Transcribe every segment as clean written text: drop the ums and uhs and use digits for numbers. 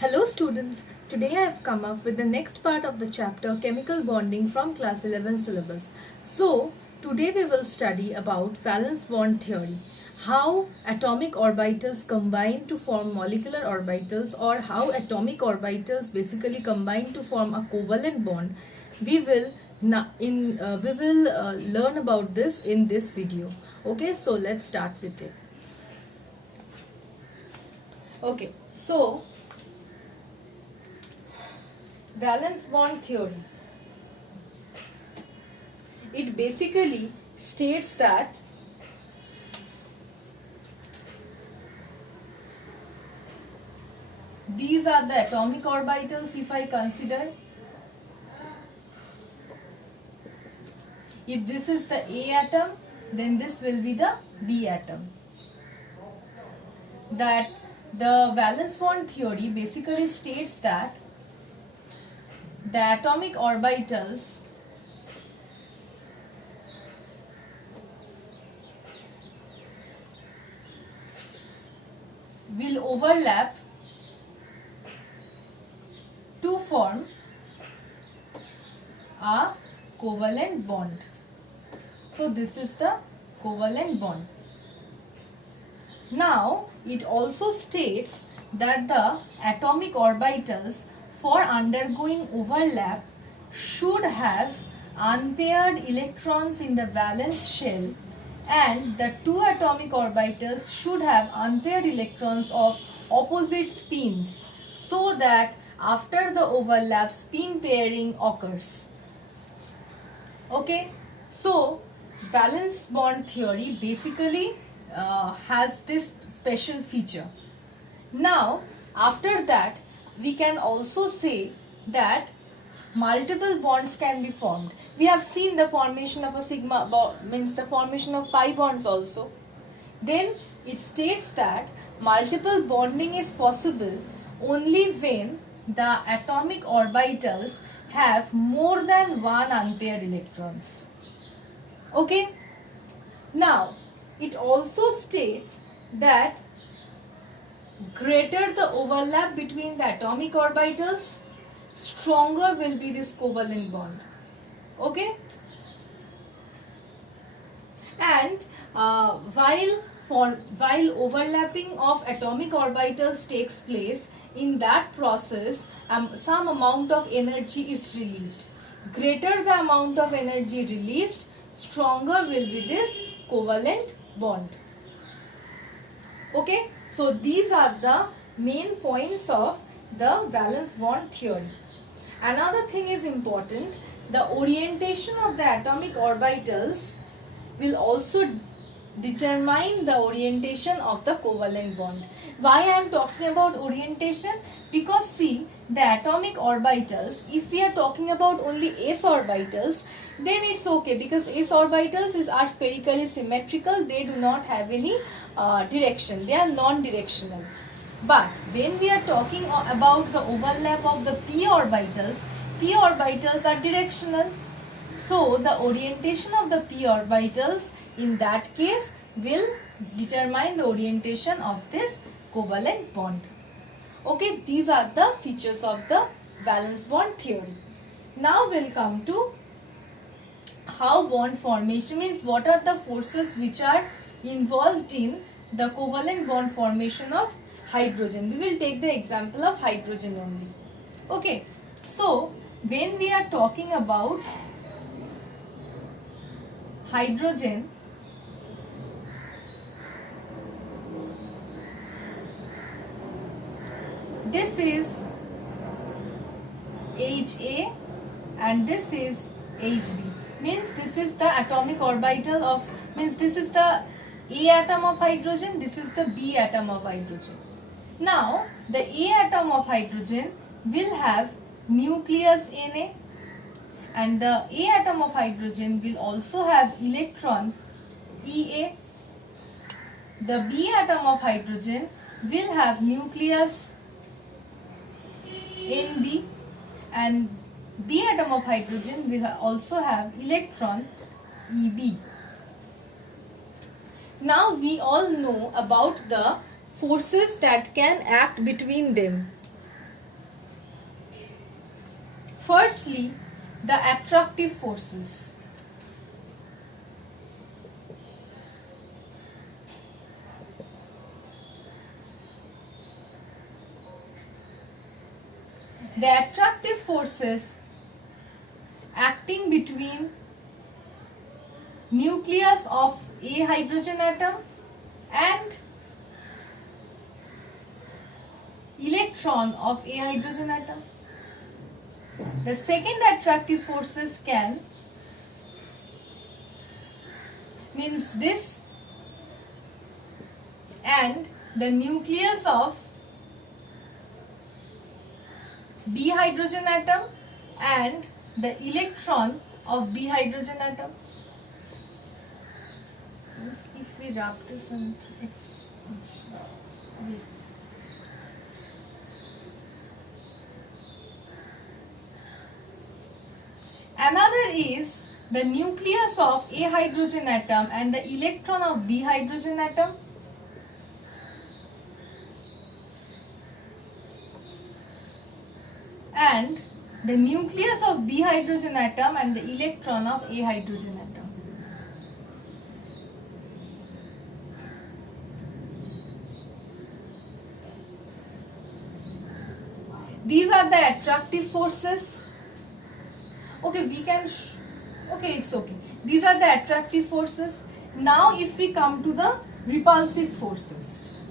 Hello students, today I have come up with the next part of the chapter chemical bonding from class 11 syllabus. So, today we will study about valence bond theory, how atomic orbitals combine to form molecular orbitals or how atomic orbitals basically combine to form a covalent bond. We will learn about this in this video. Okay, so let's start with it. Okay, so valence bond theory. It basically states that these are the atomic orbitals. If I consider, if this is the A atom, then this will be the B atom. That the valence bond theory basically states that the atomic orbitals will overlap to form a covalent bond. So this is the covalent bond. Now it also states that the atomic orbitals for undergoing overlap should have unpaired electrons in the valence shell, and the two atomic orbitals should have unpaired electrons of opposite spins, so that after the overlap spin pairing occurs. Okay, so valence bond theory basically has this special feature. Now after that, we can also say that multiple bonds can be formed. We have seen the formation of a sigma bond, means the formation of pi bonds also. Then it states that multiple bonding is possible only when the atomic orbitals have more than one unpaired electrons. Okay. Now it also states that greater the overlap between the atomic orbitals, stronger will be this covalent bond. Okay. And while overlapping of atomic orbitals takes place, in that process some amount of energy is released. Greater the amount of energy released, stronger will be this covalent bond. Okay, so these are the main points of the valence bond theory. Another thing is important, the orientation of the atomic orbitals will also determine the orientation of the covalent bond. Why I am talking about orientation? Because see, the atomic orbitals, if we are talking about only s orbitals, then it's okay, because s orbitals are spherically symmetrical, they do not have any direction, they are non-directional. But when we are talking about the overlap of the p orbitals are directional. So the orientation of the p orbitals in that case will determine the orientation of this covalent bond. Okay, these are the features of the valence bond theory. Now we'll come to how bond formation, means what are the forces which are involved in the covalent bond formation of hydrogen. We will take the example of hydrogen only. Okay, so when we are talking about hydrogen, this is Ha and this is Hb, means this is the atomic orbital of, means this is the A atom of hydrogen, this is the B atom of hydrogen. Now the A atom of hydrogen will have nucleus Na, and the A atom of hydrogen will also have electron Ea. The B atom of hydrogen will have nucleus Nb, and B atom of hydrogen will also have electron Eb. Now we all know about the forces that can act between them. Firstly, the attractive forces. The attractive forces acting between nucleus of a hydrogen atom and electron of a hydrogen atom. The second attractive forces means this and the nucleus of B hydrogen atom and the electron of B hydrogen atom. If we wrap this in, another is the nucleus of A hydrogen atom and the electron of B hydrogen atom. And the nucleus of B hydrogen atom and the electron of A hydrogen atom. These are the attractive forces. Okay, it's okay. These are the attractive forces. Now if we come to the repulsive forces.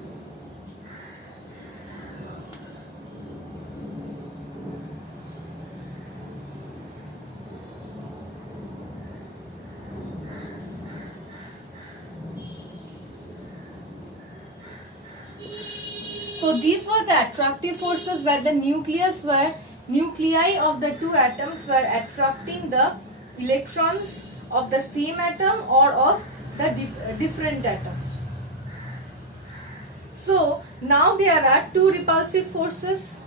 So these were the attractive forces where the nuclei of the two atoms were attracting the electrons of the same atom or of the different atom. So now there are two repulsive forces.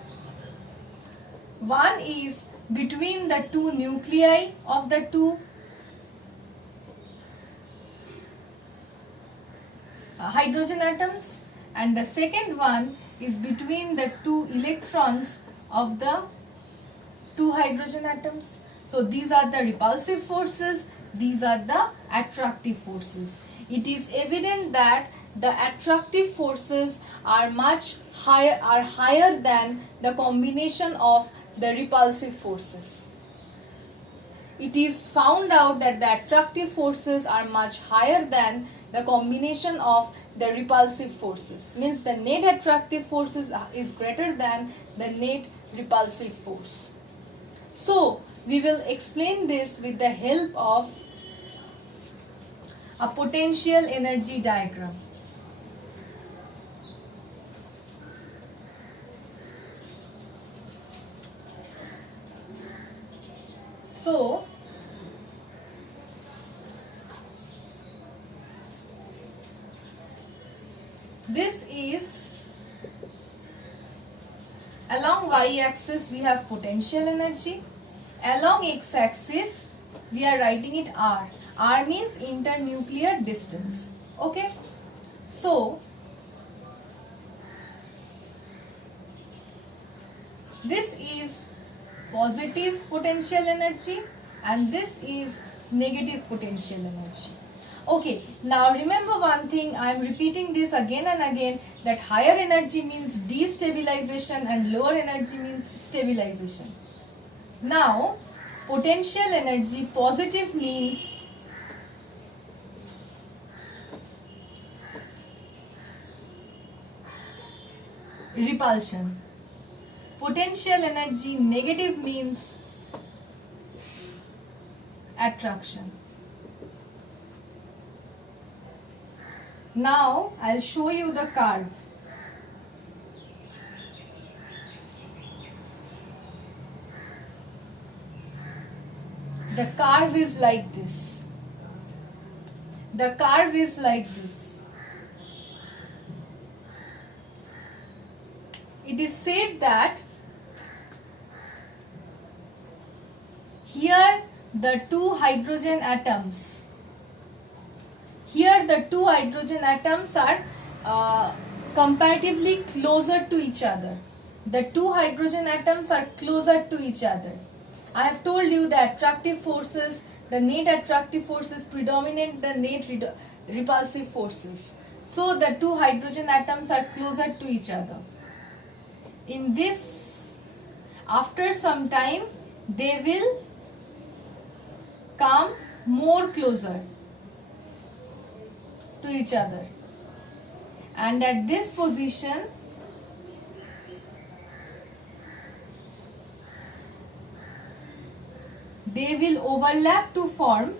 One is between the two nuclei of the two hydrogen atoms, and the second one is between the two electrons of the two hydrogen atoms. So these are the repulsive forces, these are the attractive forces. It is evident that the attractive forces are higher than the combination of the repulsive forces. It is found out that the attractive forces are much higher than the combination of the repulsive forces. Means the net attractive forces is greater than the net repulsive force. So we will explain this with the help of a potential energy diagram. So this is along y-axis we have potential energy, along x-axis we are writing it R. R means internuclear distance. Okay, so this is positive potential energy and this is negative potential energy. Okay, now remember one thing, I am repeating this again and again, that higher energy means destabilization and lower energy means stabilization. Now, potential energy positive means repulsion. Potential energy negative means attraction. Now I'll show you the curve. The curve is like this. The curve is like this. It is said that here the two hydrogen atoms are comparatively closer to each other. The two hydrogen atoms are closer to each other. I have told you the attractive forces, the net attractive forces predominate the net repulsive forces. So the two hydrogen atoms are closer to each other. In this, after some time, they will come more closer to each other. And at this position, they will overlap to form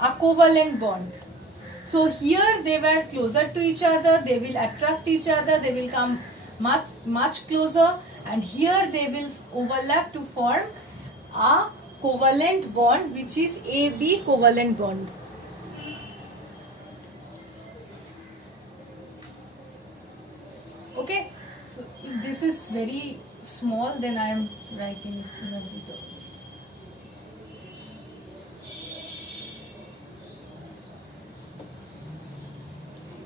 a covalent bond. So here they were closer to each other, they will attract each other, they will come much closer, and here they will overlap to form a covalent bond, which is AB covalent bond. Okay, so if this is very small, then I am writing it in a bit.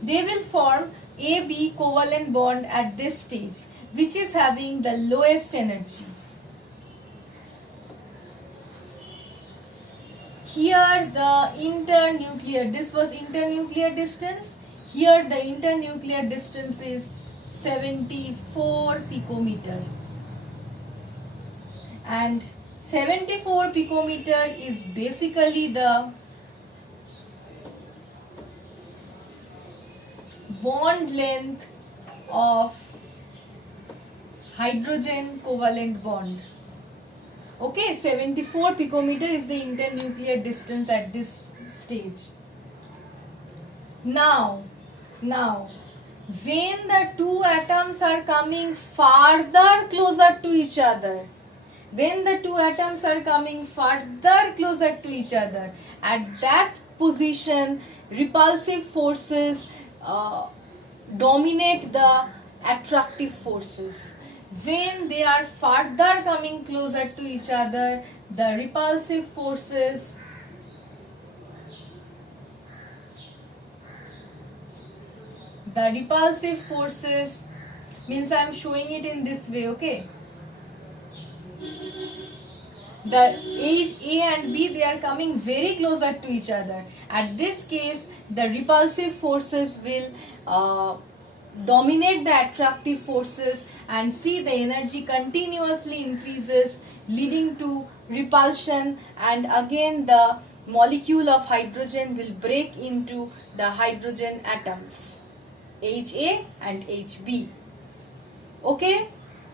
They will form AB covalent bond at this stage, which is having the lowest energy. Here the internuclear, this was internuclear distance. Here the internuclear distance is 74 picometer. And 74 picometer is basically the bond length of hydrogen covalent bond. Okay, 74 picometer is the internuclear distance at this stage. Now, when the two atoms are coming farther closer to each other, at that position, repulsive forces dominate the attractive forces. When they are further coming closer to each other, the repulsive forces means I am showing it in this way, okay? The A and B, they are coming very closer to each other. At this case, the repulsive forces will dominate the attractive forces, and see the energy continuously increases, leading to repulsion, and again the molecule of hydrogen will break into the hydrogen atoms HA and HB. Okay,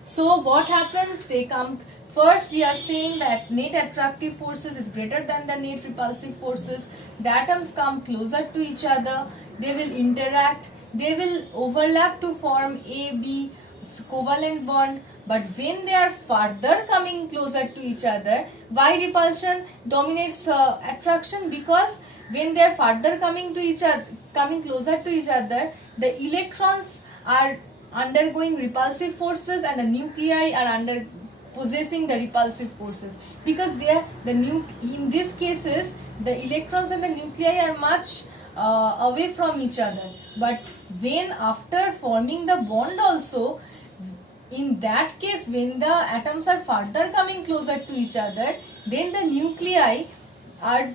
so what happens? They come first. We are saying that net attractive forces is greater than the net repulsive forces. The atoms come closer to each other, they will interact, they will overlap to form AB covalent bond. But when they are further coming closer to each other, why repulsion dominates attraction? Because when they are further coming closer to each other, the electrons are undergoing repulsive forces and the nuclei are possessing the repulsive forces, because in these cases the electrons and the nuclei are much away from each other. But when after forming the bond also, in that case, when the atoms are further coming closer to each other, then the nuclei are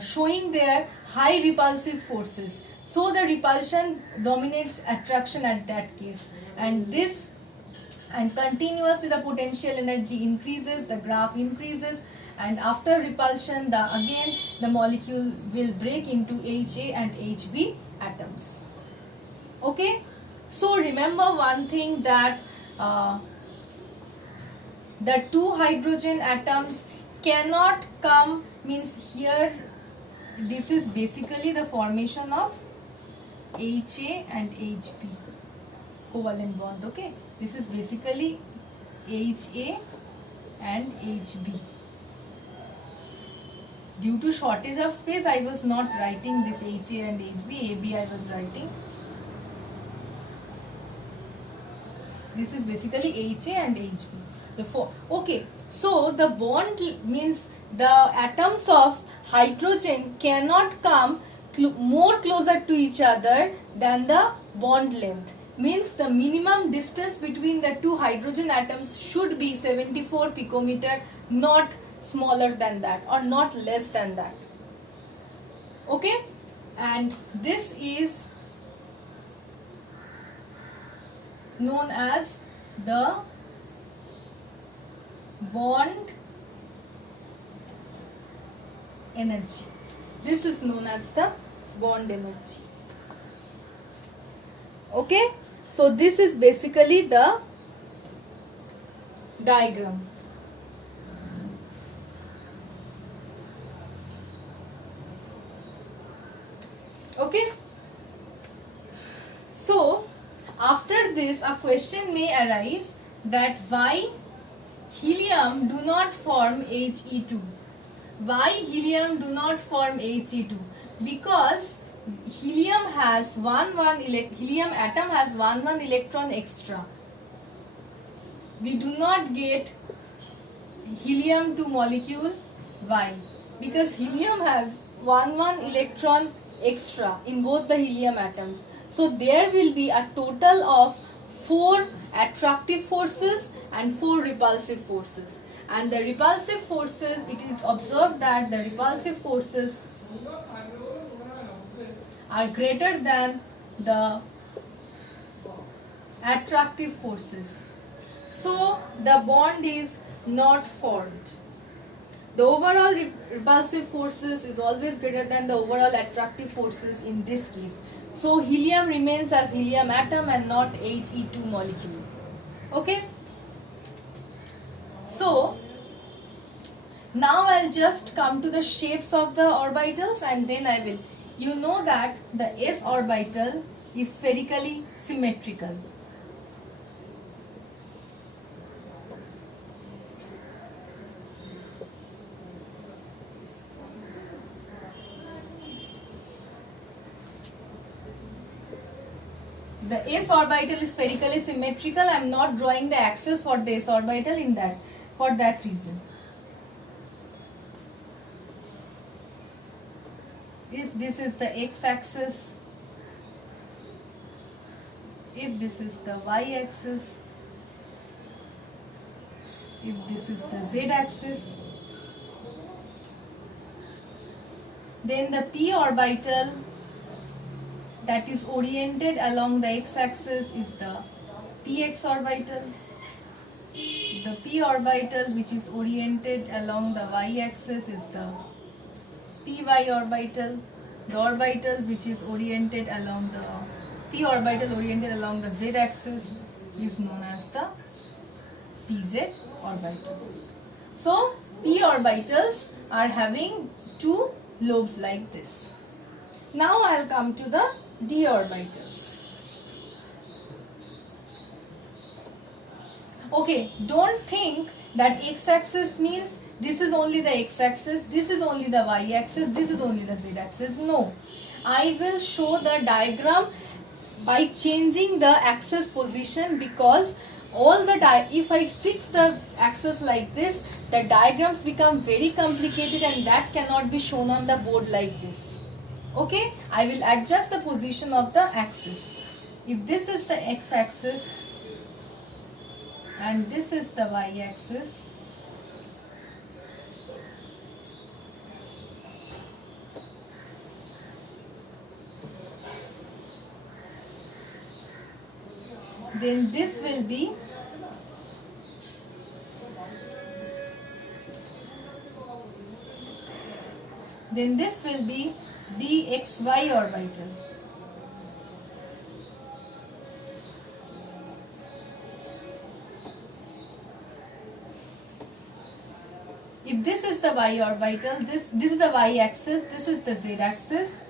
showing their high repulsive forces. So the repulsion dominates attraction at that case, and continuously the potential energy increases, the graph increases, and after repulsion again the molecule will break into HA and HB atoms. Okay, so remember one thing, that the two hydrogen atoms cannot come, means here this is basically the formation of HA and HB covalent bond. Okay, this is basically HA and HB. Due to shortage of space, I was not writing this HA and HB, AB I was writing. This is basically HA and HB. Okay, so the bond means the atoms of hydrogen cannot come more closer to each other than the bond length. means the minimum distance between the two hydrogen atoms should be 74 picometer, not smaller than that or not less than that. Okay, and this is known as the bond energy. This is known as the bond energy. Okay, so this is basically the diagram. Okay, so after this a question may arise that why helium do not form He2. Why helium do not form He2? Because helium atom has one electron extra. We do not get helium 2 molecule. Why? Because helium has one electron extra in both the helium atoms. So there will be a total of 4 attractive forces and 4 repulsive forces. And the repulsive forces, it is observed that the repulsive forces are greater than the attractive forces. So the bond is not formed. The overall repulsive forces is always greater than the overall attractive forces in this case. So helium remains as helium atom and not He2 molecule. Okay. So now I'll just come to the shapes of the orbitals and then I will. You know that the s orbital is spherically symmetrical. The s orbital is spherically symmetrical. I am not drawing the axis for the s orbital for that reason. If this is the x-axis, if this is the y-axis, if this is the z-axis, then the p orbital that is oriented along the x-axis is the px orbital. The p orbital which is oriented along the y-axis is the py orbital. The orbital which is oriented along the p orbital oriented along the z-axis is known as the pz orbital. So p orbitals are having 2 lobes like this. Now I'll come to the d orbitals. Okay, don't think that x-axis means this is only the x-axis, this is only the y-axis, this is only the z-axis. No, I will show the diagram by changing the axis position, because if I fix the axis like this, the diagrams become very complicated and that cannot be shown on the board like this. Okay, I will adjust the position of the axis. If this is the x-axis and this is the y-axis, then this will be dxy orbital. If this is the y orbital, this is the y axis, this is the z axis.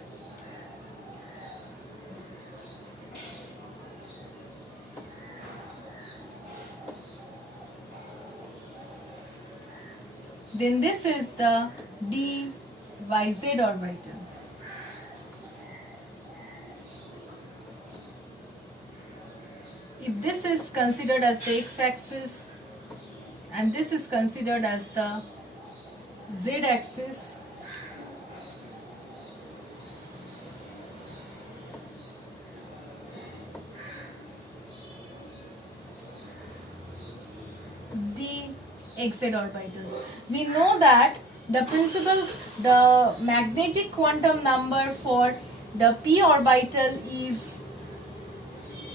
Then this is the dyz orbital. If this is considered as the x-axis and this is considered as the z-axis, xz orbitals. We know that the magnetic quantum number for the p orbital is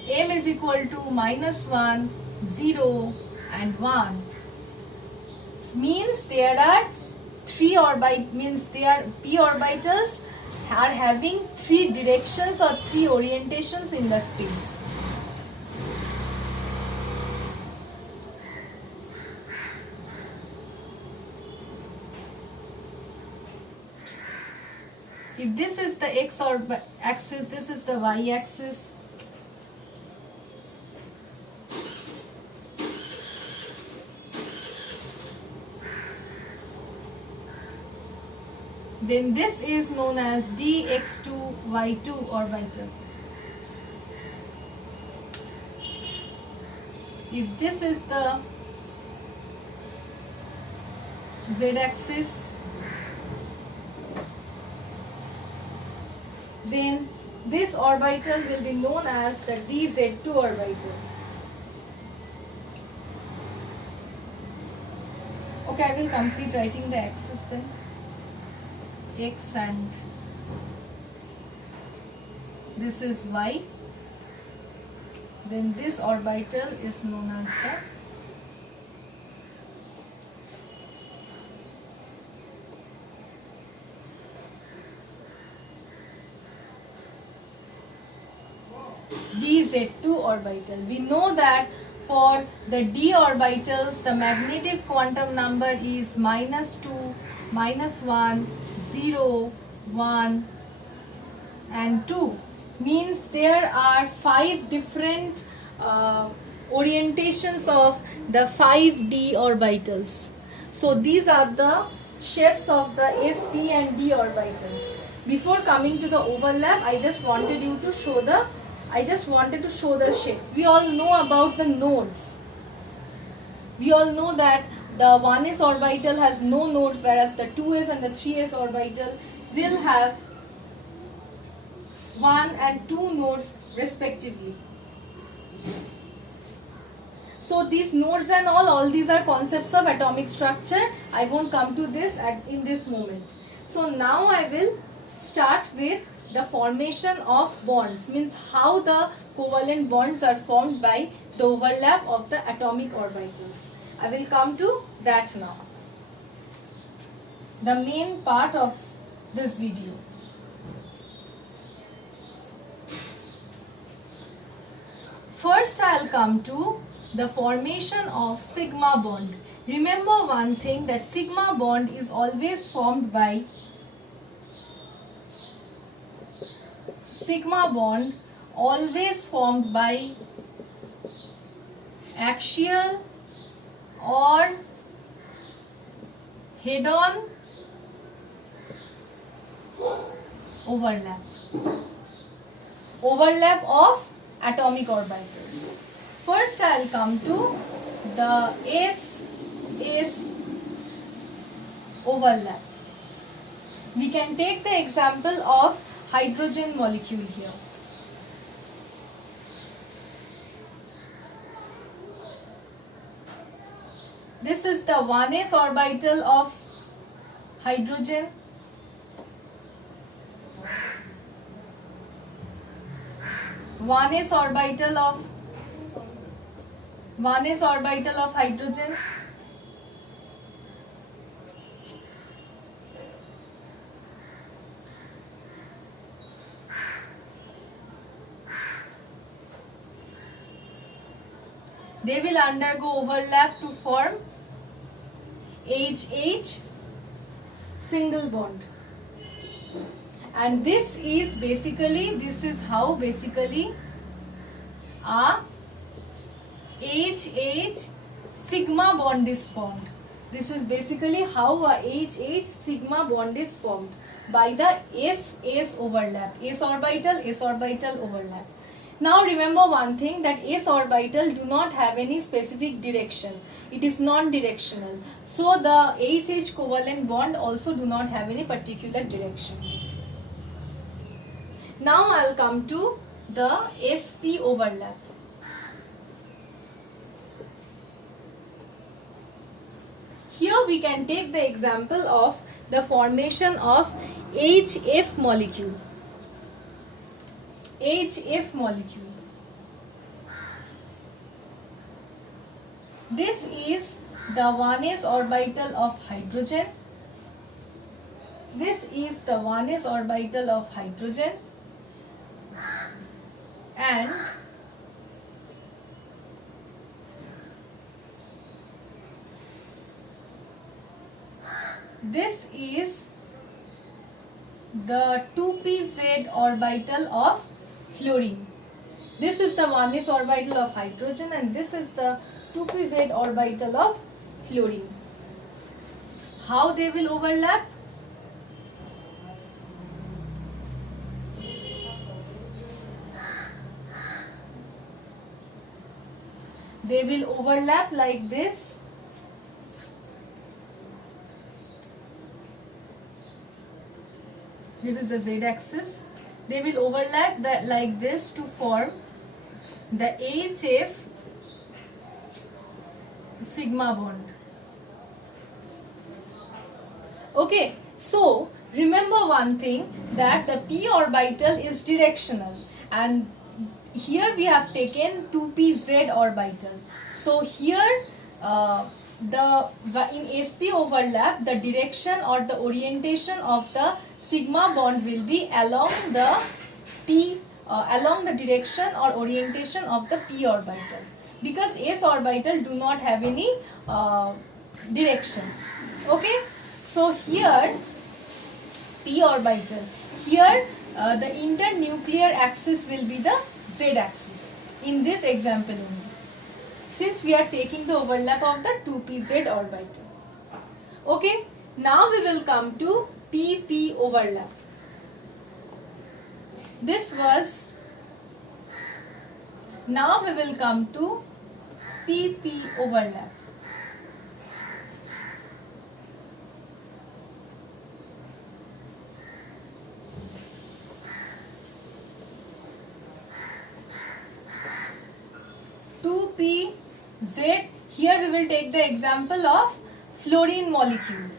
m is equal to -1, 0 and 1. Means there are p orbitals are having 3 directions or 3 orientations in the space. If this is the x axis, this is the y axis. Then this is known as dx2 y2 orbital. If this is the z axis, then this orbital will be known as the dz2 orbital. Okay, I will complete writing the axis then. X and this is y. Then this orbital is known as the dz2 orbital. We know that for the d orbitals, the magnetic quantum number is -2, -1, 0, 1 and 2. Means there are 5 different orientations of the 5d orbitals. So these are the shapes of the sp and d orbitals. Before coming to the overlap, I just wanted to show the shapes. We all know about the nodes. We all know that the 1s orbital has no nodes, whereas the 2s and the 3s orbital will have 1 and 2 nodes respectively. So these nodes and all these are concepts of atomic structure. I won't come to this in this moment. So now I will start with the formation of bonds, means how the covalent bonds are formed by the overlap of the atomic orbitals. I will come to that now. The main part of this video. First I'll come to the formation of sigma bond. Remember one thing, that sigma bond is always formed by axial or head-on overlap of atomic orbitals. First I'll come to the S overlap. We can take the example of hydrogen molecule here. This is the 1s orbital of hydrogen. One s orbital of hydrogen. They will undergo overlap to form HH single bond. And this is how basically a HH sigma bond is formed. This is basically how a HH sigma bond is formed, by the S overlap, s orbital overlap. Now remember one thing, that s orbital do not have any specific direction. It is non-directional. So the HH covalent bond also do not have any particular direction. Now I will come to the sp overlap. Here we can take the example of the formation of HF molecule. HF molecule. This is the 1s orbital of hydrogen. This is the 1s orbital of hydrogen, and this is the 2pz orbital of fluorine. This is the 1s orbital of hydrogen, and this is the 2pz orbital of fluorine. How they will overlap? They will overlap like this. This is the z-axis. They will overlap like this to form the HF sigma bond. Okay, so remember one thing, that the p orbital is directional, and here we have taken 2pz orbital. So here in sp overlap, the direction or the orientation of the sigma bond will be along the along the direction or orientation of the p orbital, because s orbital do not have any direction. Okay, so here p orbital, here the internuclear axis will be the z-axis in this example only, since we are taking the overlap of the 2pz orbital. Okay, now we will come to pp overlap. Now we will come to pp overlap. Z, here we will take the example of fluorine molecule.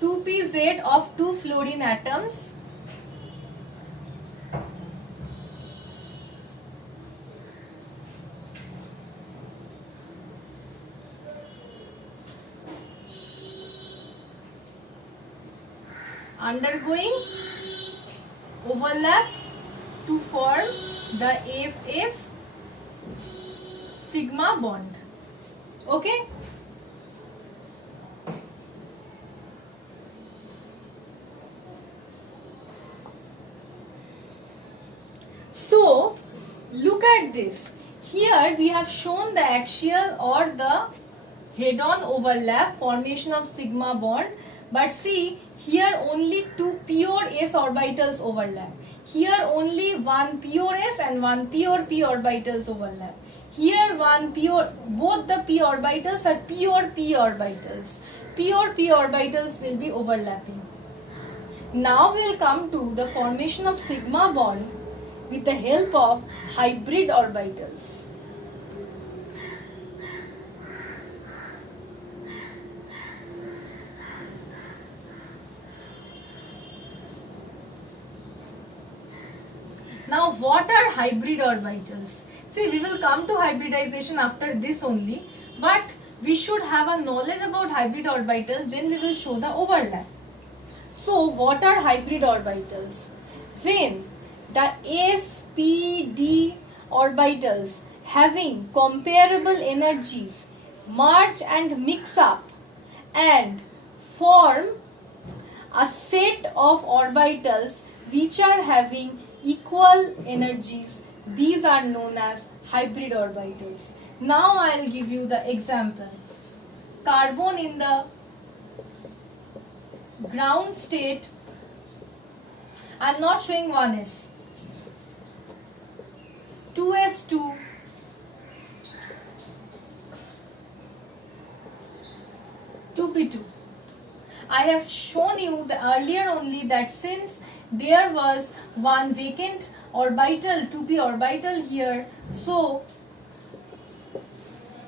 Two pz of two fluorine atoms. Undergoing overlap to form the FF sigma bond. Okay. So look at this. Here we have shown the axial or the head-on overlap, formation of sigma bond. But see, here only two pure s orbitals overlap. Here only one pure s and one pure p orbitals overlap. Here one pure, both the p orbitals are pure p orbitals. Pure p orbitals will be overlapping. Now we will come to the formation of sigma bond with the help of hybrid orbitals. Now what are hybrid orbitals? See, we will come to hybridization after this only, but we should have a knowledge about hybrid orbitals, then we will show the overlap. So what are hybrid orbitals? When the s, p, d orbitals having comparable energies merge and mix up and form a set of orbitals which are having equal energies, these are known as hybrid orbitals. Now I will give you the example. Carbon in the ground state, I am not showing 1s, 2s2, 2p2. I have shown you earlier only that since there was one vacant orbital, 2p orbital here, so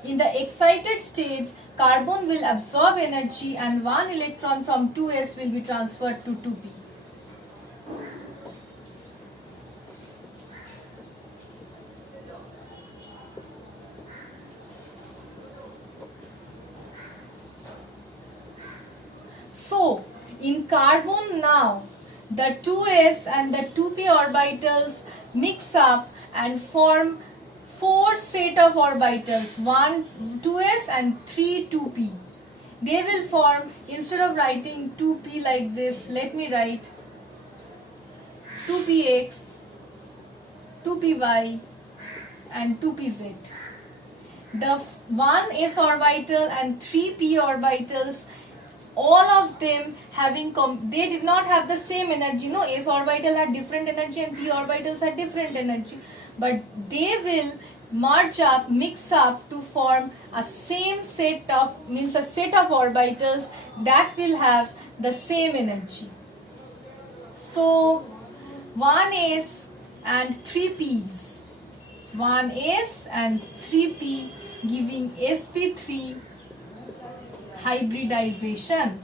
in the excited state, carbon will absorb energy and one electron from 2s will be transferred to 2p. So, in carbon now, the 2s and the 2p orbitals mix up and form 4 set of orbitals, 1 2s and 3 2p. They will form, instead of writing 2p like this, let me write 2px, 2py and 2pz. The 1s orbital and 3p orbitals, all of them having they did not have the same energy. No, s orbital had different energy and p orbitals had different energy, but they will merge up, mix up to form a same set of, means a set of orbitals that will have the same energy. So 1s and 3p's, 1s and 3p giving sp3 hybridization,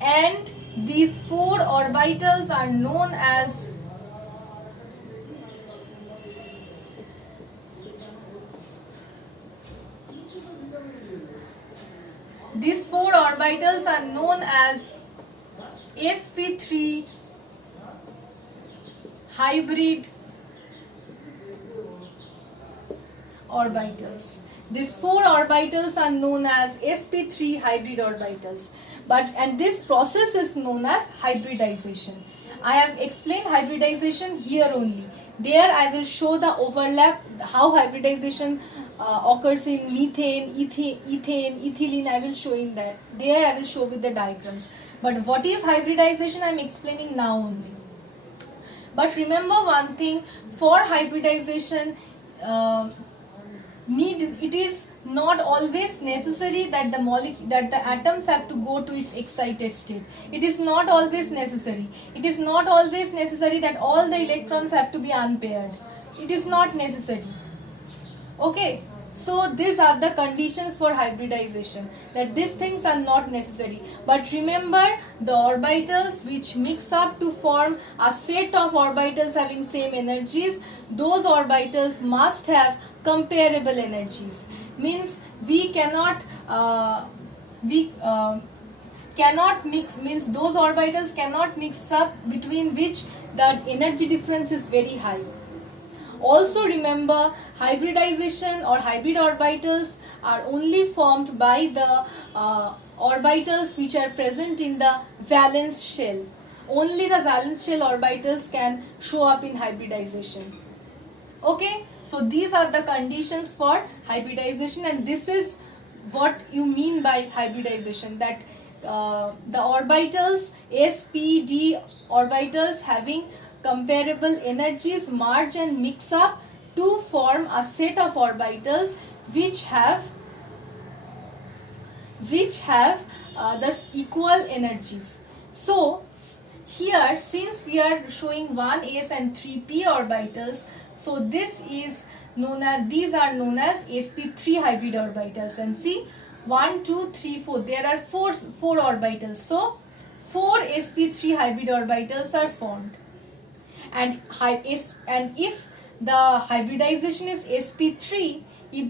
and these 4 orbitals are known as sp3 hybrid orbitals. These 4 orbitals are known as sp3 hybrid orbitals, and this process is known as hybridization. I have explained hybridization here only. There I will show the overlap, how hybridization occurs in methane, ethane, ethylene. I will show in that. There I will show with the diagrams. But what is hybridization, I am explaining now only. But remember one thing, for hybridization, it is not always necessary that the atoms have to go to its excited state. It is not always necessary. It is not always necessary that all the electrons have to be unpaired. It is not necessary. Okay, so these are the conditions for hybridization, that these things are not necessary. But remember, the orbitals which mix up to form a set of orbitals having same energies, those orbitals must have comparable energies. Means we cannot mix, means those orbitals cannot mix up between which the energy difference is very high. Also remember, hybridization or hybrid orbitals are only formed by the orbitals which are present in the valence shell. Only the valence shell orbitals can show up in hybridization. Okay, so these are the conditions for hybridization, and this is what you mean by hybridization, that the orbitals, s, p, d orbitals having comparable energies merge and mix up to form a set of orbitals which have the equal energies. So here, since we are showing 1s and 3p orbitals, so this is known as, these are known as sp3 hybrid orbitals. And see, 1 2 3 4, there are four orbitals, so 4 sp3 hybrid orbitals are formed. And if the hybridization is sp3, then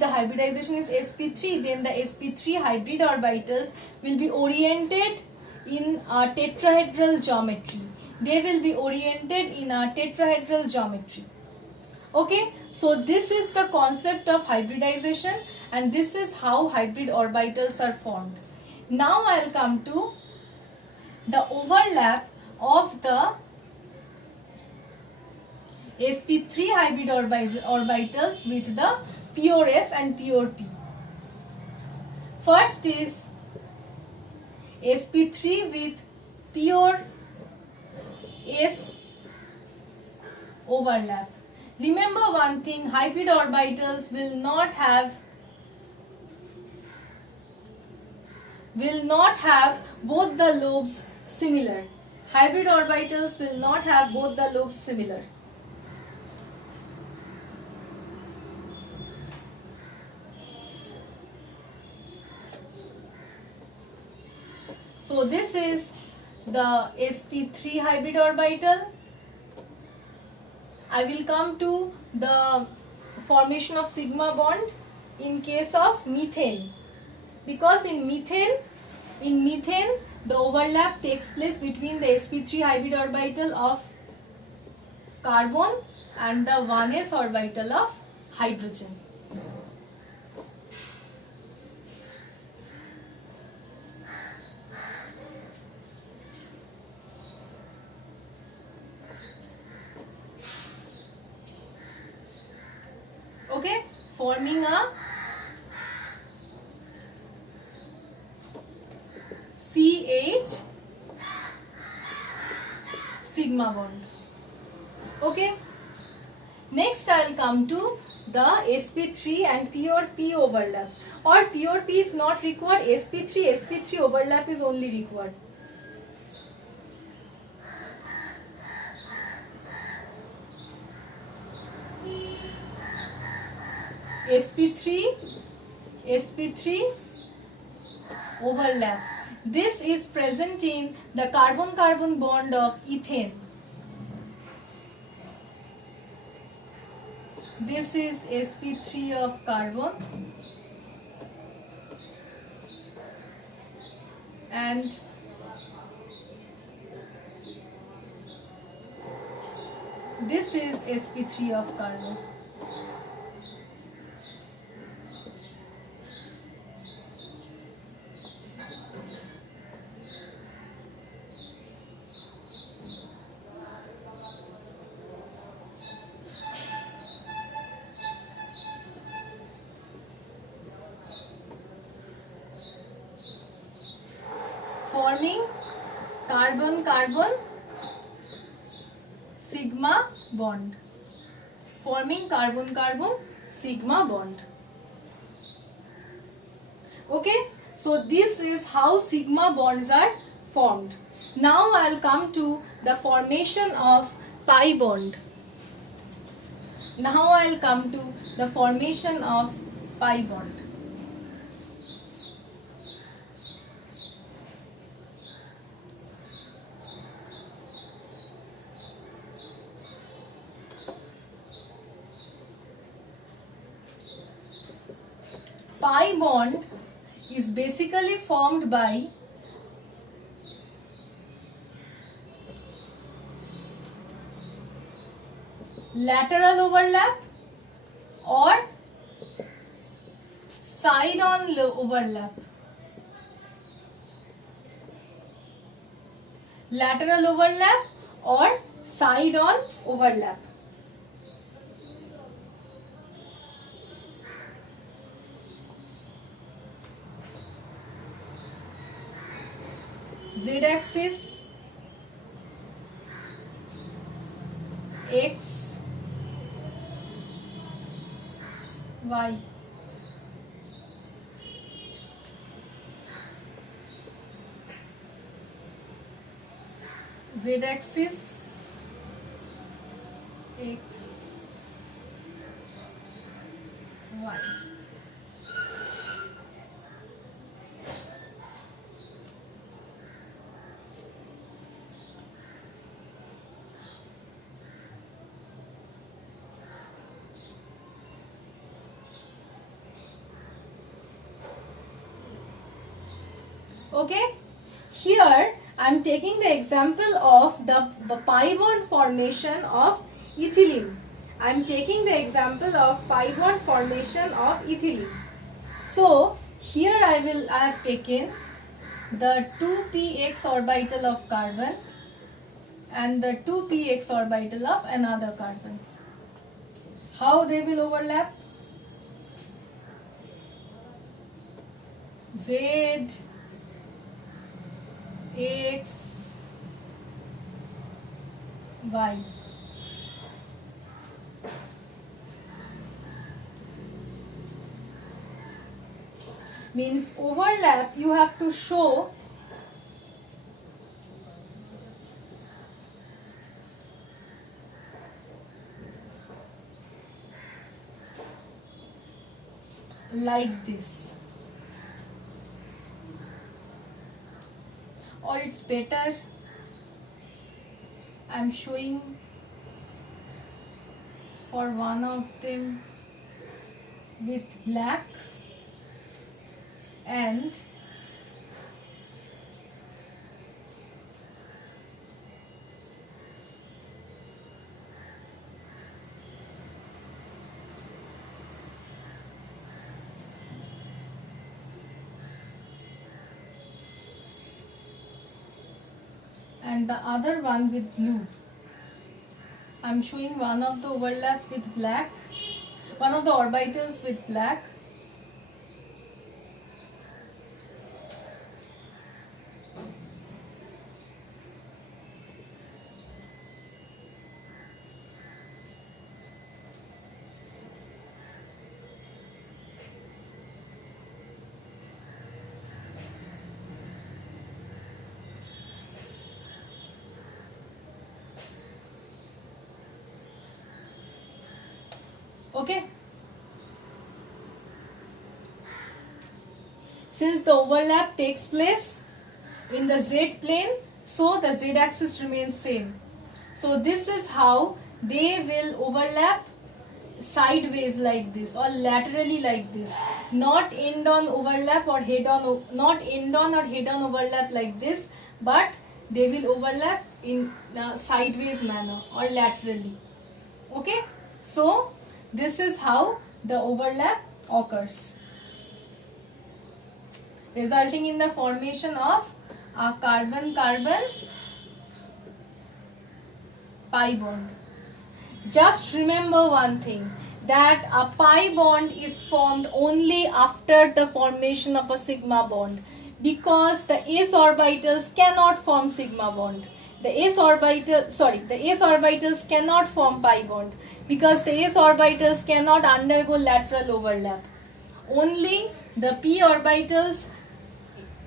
the sp3 hybrid orbitals will be oriented in a tetrahedral geometry. They will be oriented in a tetrahedral geometry. Okay, so this is the concept of hybridization, and this is how hybrid orbitals are formed. Now I will come to the overlap of the sp3 hybrid orbitals with the pure s and pure p. First is sp3 with pure s overlap. Remember one thing, hybrid orbitals will not have will not have both the lobes similar. Hybrid orbitals will not have both the lobes similar. So this is the sp3 hybrid orbital. I will come to the formation of sigma bond in case of methane, because in methane the overlap takes place between the sp3 hybrid orbital of carbon and the 1s orbital of hydrogen. Okay, forming a CH sigma bond. Okay, next I will come to the sp3 and pure p overlap, or pure p is not required, sp3 overlap is only required. sp3 overlap. This is present in the carbon-carbon bond of ethane. This is sp3 of carbon and this is sp3 of carbon. Forming carbon-carbon sigma bond. Forming carbon-carbon sigma bond. Okay, so this is how sigma bonds are formed. Now I will come to the formation of pi bond. Now I will come to the formation of pi bond. Pi bond is basically formed by lateral overlap or side-on overlap. Lateral overlap or side-on overlap. Z-axis, X, Y. Z-axis, X, Y. Okay, here I am taking the example of the pi bond formation of ethylene. I am taking the example of pi bond formation of ethylene. So here I have taken the 2px orbital of carbon and the 2px orbital of another carbon. How they will overlap? Z, X, Y. means overlap you have to show like this, or it's better I'm showing for one of them with black and the other one with blue. I'm showing one of the overlap with black, one of the orbitals with black, okay. Since the overlap takes place in the z plane, so the z axis remains same. So this is how they will overlap sideways like this or laterally like this, not end on overlap or head on, not end on or head on overlap like this, but they will overlap in a sideways manner or laterally. Okay, so this is how the overlap occurs, resulting in the formation of a carbon-carbon pi bond. Just remember one thing, that a pi bond is formed only after the formation of a sigma bond, because the s orbitals cannot form sigma bond. The s orbitals cannot form pi bond, because the s orbitals cannot undergo lateral overlap. Only the p orbitals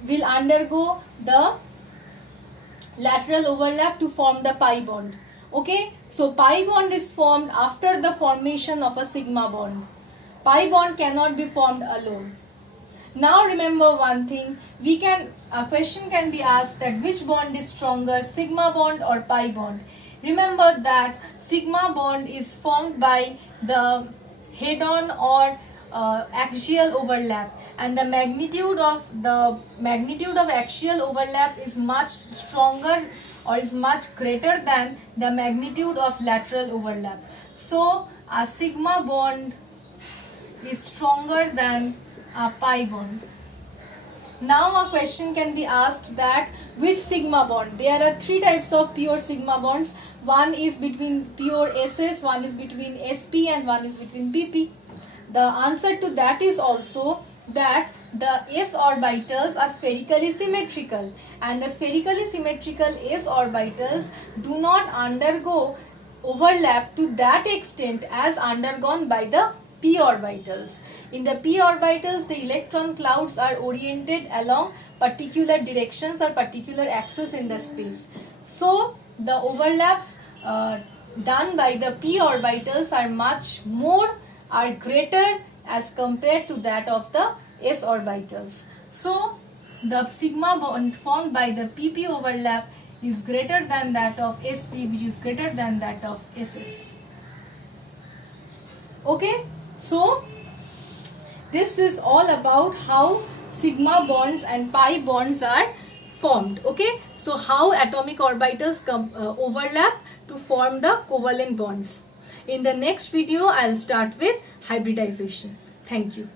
will undergo the lateral overlap to form the pi bond. Okay, so pi bond is formed after the formation of a sigma bond. Pi bond cannot be formed alone. Now remember one thing, a question can be asked that which bond is stronger, sigma bond or pi bond. Remember that sigma bond is formed by the head-on or axial overlap, and the magnitude of axial overlap is much stronger or is much greater than the magnitude of lateral overlap. So a sigma bond is stronger than a pi bond. Now a question can be asked that which sigma bond? There are three types of pure sigma bonds. One is between pure SS, one is between SP, and one is between PP. The answer to that is also that the s orbitals are spherically symmetrical, and the spherically symmetrical s orbitals do not undergo overlap to that extent as undergone by the p orbitals. In the p orbitals, the electron clouds are oriented along particular directions or particular axes in the space. So the overlaps done by the p orbitals are greater as compared to that of the s orbitals. So the sigma bond formed by the pp overlap is greater than that of sp, which is greater than that of ss. Okay, so this is all about how sigma bonds and pi bonds are formed. Okay, so how atomic orbitals overlap to form the covalent bonds. In the next video, I'll start with hybridization. Thank you.